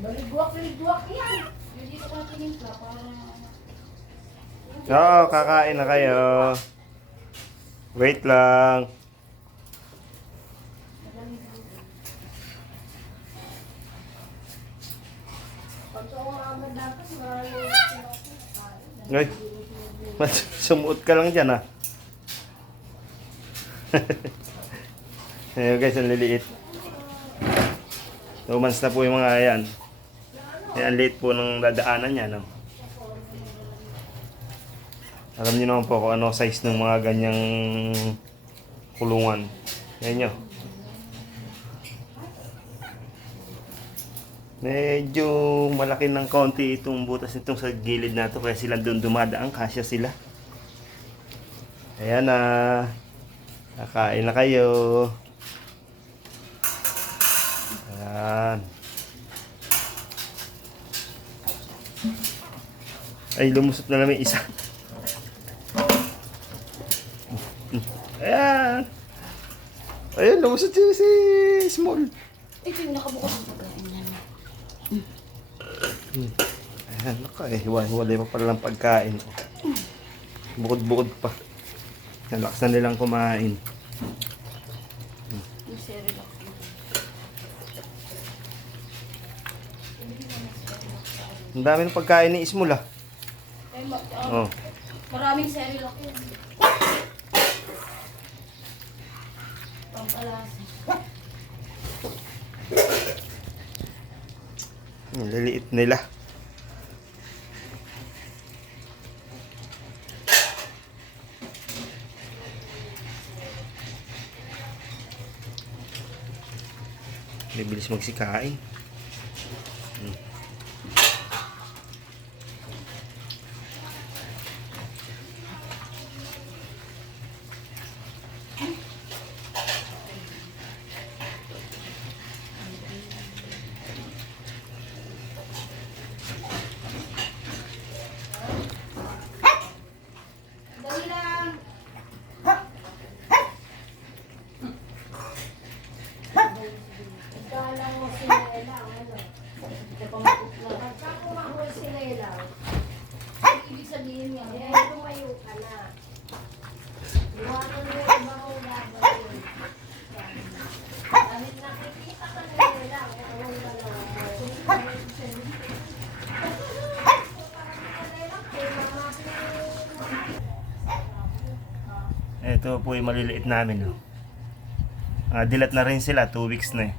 Baligwak yan. Dito ko tinimpla para... Oo, kakain na kayo. Wait lang. Ay, sumuot ka lang dyan ah. Ayun guys, ang liliit. 2 months na po yung mga ayan. Ayan, liit po ng dadaanan niya, no? Alam niyo naman po kung ano size ng mga ganyang kulungan. Ayan nyo. Medyo malaki ng konti itong butas nitong sa gilid na to, kaya sila doon dumadaan, kasya sila. Ayan na. Kakain na kayo. Ayan. Ay, lumusot na namin isa. Ayan. Ayun, lumusot si Small. Ito yung nakabukas ng pagkain namin. Ayan, hiwa-hiwalay pa pala ng pagkain. Bukod-bukod pa. Nalakas na nilang kumain. Yung cereal. Ang dami ng pagkain ni Small ah. Oh. Maraming cereal yun. Pampalasa. Ang liliit nila. Bibilis magsikain. Dali lang. Kala mo sinela, ano? Ito pa maputla. Pagka kumahol sinela, ibig sabihin niya, tumayo ka na. Buhaton mo yung ibang laban yun. Dahil nakikita ka nila, kung Ito po yung maliliit namin. Oh. Dilat na rin sila, 2 weeks na eh.